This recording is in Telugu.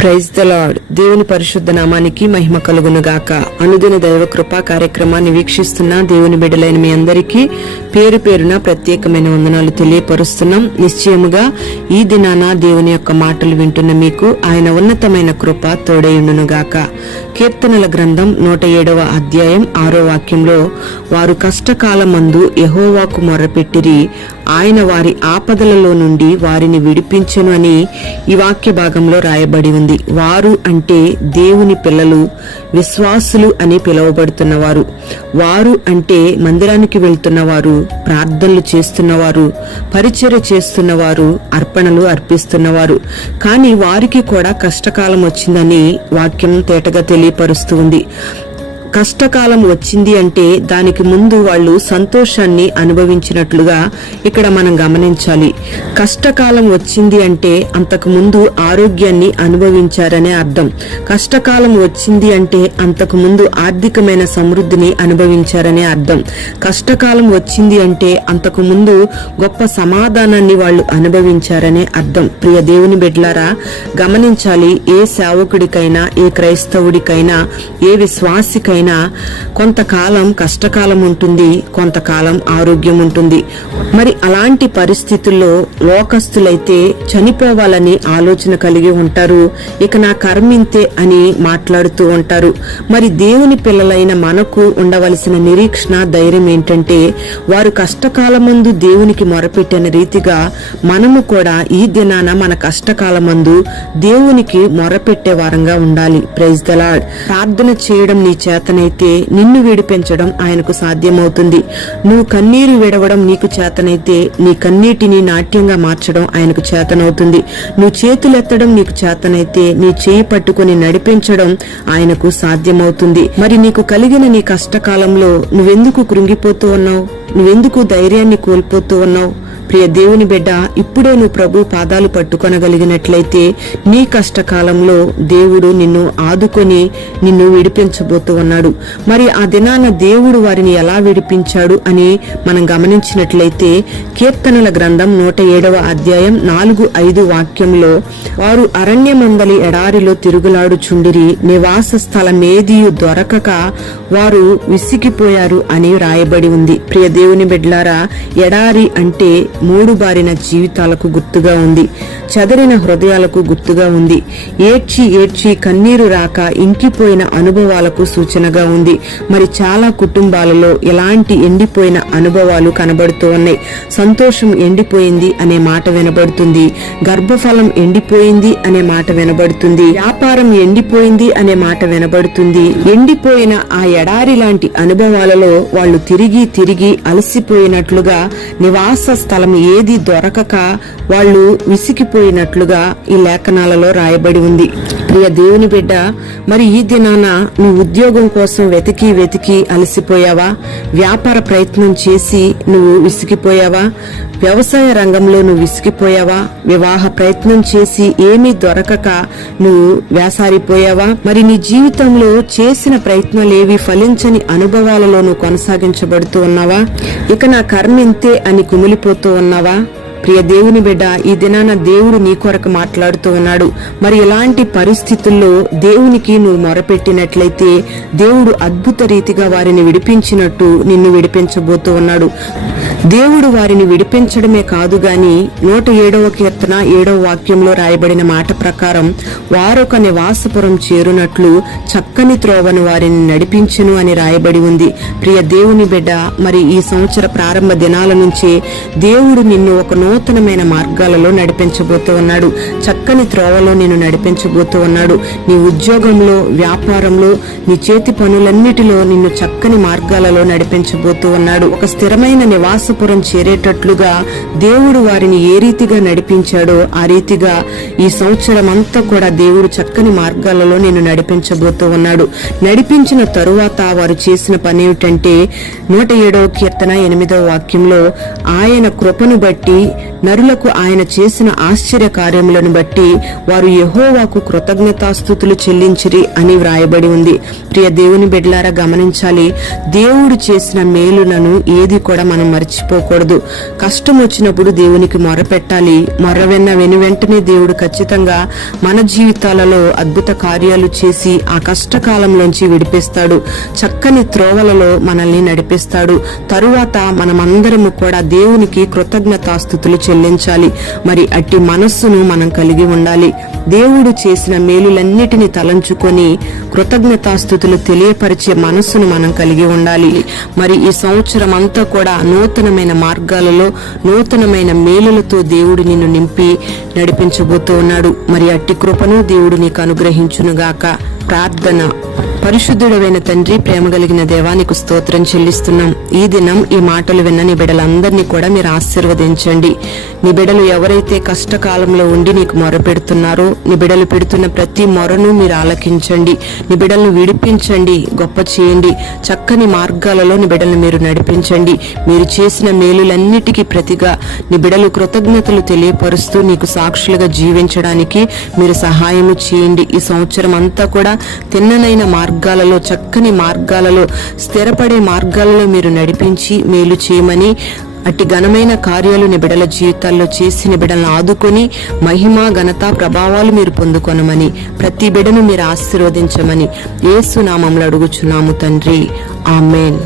Praise the lord. దేవుని పరిశుద్ధ నామానికి మహిమ కలుగును గాక. అనుదిన దైవ కృపా కార్యక్రమాన్ని వీక్షిస్తున్న దేవుని బిడ్డలైన మీ అందరికీ పేరు పేరున ప్రత్యేకమైన వందనాలు తెలియపరుస్తున్నాం. నిశ్చయముగా ఈ దినాన దేవుని యొక్క మాటలు వింటున్న మీకు ఆయన ఉన్నతమైన కృప తోడయుండును గాక. కీర్తనల గ్రంథం 107వ అధ్యాయం 6వ వాక్యంలో, వారు కష్టకాలమందు యెహోవాకు మొర్రపెట్టిరి, ఆయన వారి ఆపదలలో నుండి వారిని విడిపించెను అని ఈ వాక్య భాగంలో రాయబడి ఉంది. వారు అంటే దేవుని పిల్లలు, విశ్వాసులు అని పిలువబడుతున్నవారు. వారు అంటే మందిరానికి వెళ్తున్నవారు, ప్రార్థనలు చేస్తున్నవారు, పరిచర్య చేస్తున్నవారు, అర్పణలు అర్పిస్తున్నవారు. కానీ వారికి కూడా కష్టకాలం వచ్చిందని వాక్యం తేటగా తెలియపరుస్తూ ఉంది. కష్టకాలం వచ్చింది అంటే దానికి ముందు వాళ్ళు సంతోషాన్ని అనుభవించినట్లుగా ఇక్కడ మనం గమనించాలి. కష్టకాలం వచ్చింది అంటే అంతకు ముందు ఆరోగ్యాన్ని అనుభవించారనే అర్థం. కష్టకాలం వచ్చింది అంటే అంతకు ముందు ఆర్థికమైన సమృద్ధిని అనుభవించారనే అర్థం. కష్టకాలం వచ్చింది అంటే అంతకు ముందు గొప్ప సమాధానాన్ని వాళ్ళు అనుభవించారనే అర్థం. ప్రియ దేవుని బిడ్డలారా, గమనించాలి. ఏ సేవకుడికైనా, ఏ క్రైస్తవుడికైనా, ఏ విశ్వాసికైనా కొంతకాలం కష్టకాలం ఉంటుంది, కొంతకాలం ఆరోగ్యం ఉంటుంది. మరి అలాంటి పరిస్థితుల్లో లోకస్తులైతే చనిపోవాలని ఆలోచన కలిగి ఉంటారు. ఇక నా కర్మింతే అని మాట్లాడుతూ ఉంటారు. మరి దేవుని పిల్లలైన మనకు ఉండవలసిన నిరీక్షణ, ధైర్యం ఏంటంటే, వారు కష్టకాలమందు దేవునికి మొరపెట్టిన రీతిగా మనము కూడా ఈ దినాన మన కష్టకాలమందు దేవునికి మొరపెట్టే వారంగా ఉండాలి. Praise the Lord. ప్రార్థన చేయడం నీ చేతనైతే నిన్ను విడిపించడం ఆయనకు సాధ్యమవుతుంది. నువ్వు కన్నీరు విడవడం నీకు చేతనైతే నీ కన్నీటిని నాట్యంగా మార్చడం ఆయనకు చేతనవుతుంది. నువ్వు చేతులెత్తడం నీకు చేతనైతే నీ చేయి పట్టుకుని నడిపించడం ఆయనకు సాధ్యమవుతుంది. మరి నీకు కలిగిన నీ కష్టకాలంలో నువ్వెందుకు కృంగిపోతూ ఉన్నావు? నువ్వెందుకు ధైర్యాన్ని కోల్పోతూ ఉన్నావు? ప్రియ దేవుని బిడ్డ, ఇప్పుడే నువ్వు ప్రభు పాదాలు పట్టుకొనగలిగినట్లయితే నీ కష్టకాలంలో దేవుడు నిన్ను ఆదుకొని నిన్ను విడిపించబోతూ ఉన్నాడు. మరి ఆ దినాన దేవుడు వారిని ఎలా విడిపించాడు అని మనం గమనించినట్లయితే, కీర్తనల గ్రంథం 107వ అధ్యాయం 4-5 వాక్యంలో, వారు అరణ్యమందలి ఎడారిలో తిరుగులాడుచుండిరి, నివాస స్థలమేదియు దొరకక వారు విసిగిపోయారు అని రాయబడి ఉంది. ప్రియ దేవుని బిడ్డలారా, ఎడారి అంటే మూడు బారిన జీవితాలకు గుర్తుగా ఉంది, చెదరిన హృదయాలకు గుర్తుగా ఉంది, ఏడ్చి ఏడ్చి కన్నీరు రాక ఇంకిపోయిన అనుభవాలకు సూచనగా ఉంది. మరి చాలా కుటుంబాలలో ఇలాంటి ఎండిపోయిన అనుభవాలు కనబడుతూ ఉన్నాయి. సంతోషం ఎండిపోయింది అనే మాట వినబడుతుంది, గర్భఫలం ఎండిపోయింది అనే మాట వినబడుతుంది, వ్యాపారం ఎండిపోయింది అనే మాట వినబడుతుంది. ఎండిపోయిన ఆ ఎడారి లాంటి అనుభవాలలో వాళ్ళు తిరిగి తిరిగి అలసిపోయినట్లుగా, నివాస స్థలం ఏది దొరకక వాళ్ళు విసిగిపోయినట్లుగా ఈ లేఖనాలలో రాయబడి ఉంది. ప్రియ దేవుని బిడ్డ, మరి ఈ దినాన నువ్వు ఉద్యోగం కోసం వెతికి వెతికి అలసిపోయావా? వ్యాపార ప్రయత్నం చేసి నువ్వు విసిగిపోయావా? వ్యవసాయ రంగంలో నువ్వు విసిగిపోయావా? వివాహ ప్రయత్నం చేసి ఏమీ దొరకక నువ్వు వేసారిపోయావా? మరి నీ జీవితంలో చేసిన ప్రయత్నాలేవి ఫలించని అనుభవాలలో నువ్వు కొనసాగించబడుతూ ఉన్నావా? ఇక నా కర్మింతే అని కుమిలిపోతూ ఉన్నావా? ప్రియ దేవుని బిడ్డ, ఈ దినాన దేవుడు నీ కొరకు మాట్లాడుతూ ఉన్నాడు. మరి ఇలాంటి పరిస్థితుల్లో దేవునికి నువ్వు మొరపెట్టినట్లయితే దేవుడు అద్భుత రీతిగా వారిని విడిపించినట్టు నిన్ను విడిపించబోతూ ఉన్నాడు. దేవుడు వారిని విడిపించడమే కాదు గాని 107వ కీర్తన 7వ వాక్యంలో రాయబడిన మాట ప్రకారం, వారొక నివాసపురం చేరునట్లు చక్కని త్రోవను వారిని నడిపించును అని రాయబడి ఉంది. ప్రియ దేవుని బిడ్డ, మరి ఈ సంవత్సర ప్రారంభ దినాల నుంచే దేవుడు నిన్ను ఒక నూతనమైన మార్గాలలో నడిపించబోతూ ఉన్నాడు. చక్కని త్రోవలో నిన్ను నడిపించబోతూ ఉన్నాడు. నీ ఉద్యోగంలో, వ్యాపారంలో, నీ చేతి పనులన్నిటిలో నిన్ను చక్కని మార్గాలలో నడిపించబోతూ ఉన్నాడు. ఒక స్థిరమైన నివాసపురం చేరేటట్లుగా దేవుడు వారిని ఏ రీతిగా నడిపించాడో ఆ రీతిగా ఈ సంవత్సరం అంతా కూడా దేవుడు చక్కని మార్గాలలో నిన్ను నడిపించబోతూ ఉన్నాడు. నడిపించిన తరువాత వారు చేసిన పని ఏమిటంటే, 107వ కీర్తన 8వ వాక్యంలో, ఆయన కృపను బట్టి నరులకు ఆయన చేసిన ఆశ్చర్య కార్యములను బట్టి వారు యెహోవాకు కృతజ్ఞతాస్తుతులు చెల్లించిరి అని వ్రాయబడి ఉంది. ప్రియ దేవుని బిడ్డలారా, గమనించాలి, దేవుడు చేసిన మేలులను ఏది కూడా మనం మర్చిపోకూడదు. కష్టం వచ్చినప్పుడు దేవునికి మొరపెట్టాలి. వెను వెంటనే దేవుడు ఖచ్చితంగా మన జీవితాలలో అద్భుత కార్యాలు చేసి ఆ కష్టకాలంలోంచి విడిపిస్తాడు. చక్కని త్రోవలలో మనల్ని నడిపిస్తాడు. తరువాత మనమందరము కూడా దేవునికి కృతజ్ఞతాస్తుతులు చెల్లించాలి. మరి అట్టి మనస్సును మనం కలిగి ఉండాలి. దేవుడు చేసిన మేలులన్నిటిని తలంచుకొని కృతజ్ఞతాస్తుతులు తెలియపరిచే మనస్సును మనం కలిగి ఉండాలి. మరి ఈ సంవత్సరం అంతా కూడా నూతనమైన మార్గాలలో నూతనమైన మేలులతో దేవుడు నిన్ను నింపి నడిపించబోతూ ఉన్నాడు. మరి అట్టి కృపను దేవుడు నీకు అనుగ్రహించునుగాక. ప్రార్థన. పరిశుద్ధుడైన తండ్రి, ప్రేమ కలిగిన దేవానికి స్తోత్రం చెల్లిస్తున్నాం. ఈ దినం ఈ మాటలు విన్న నీ బిడ్డలందరినీ కూడా మీరు ఆశీర్వదించండి. నీ బిడ్డలు ఎవరైతే కష్టకాలంలో ఉండి నీకు మొర పెడుతున్నారో, నీ బిడ్డలు పెడుతున్న ప్రతి మొరను మీరు ఆలకించండి. నీ బిడ్డలను విడిపించండి, గొప్ప చేయండి. చక్కని మార్గాలలో నీ బిడ్డలను మీరు నడిపించండి. మీరు చేసిన మేలులన్నిటికీ ప్రతిగా నీ బిడ్డలు కృతజ్ఞతలు తెలియపరుస్తూ నీకు సాక్షులుగా జీవించడానికి మీరు సహాయము చేయండి. ఈ సంవత్సరం అంతా కూడా తిన్ననైన మార్గాలలో, చక్కని మార్గాలలో, స్థిరపడే మార్గాలలో మీరు నడిపించి మేలు చేయమని, అట్టి ఘనమైన కార్యాలు నీ బిడ్డల జీవితాల్లో చేసి నీ బిడ్డలను ఆదుకొని మహిమ ఘనత ప్రభావాలు మీరు పొందుకొనమని, ప్రతి బిడ్డను మీరు ఆశీర్వదించమని యేసు నామములో అడుగుచున్నాము తండ్రి. ఆమేన్.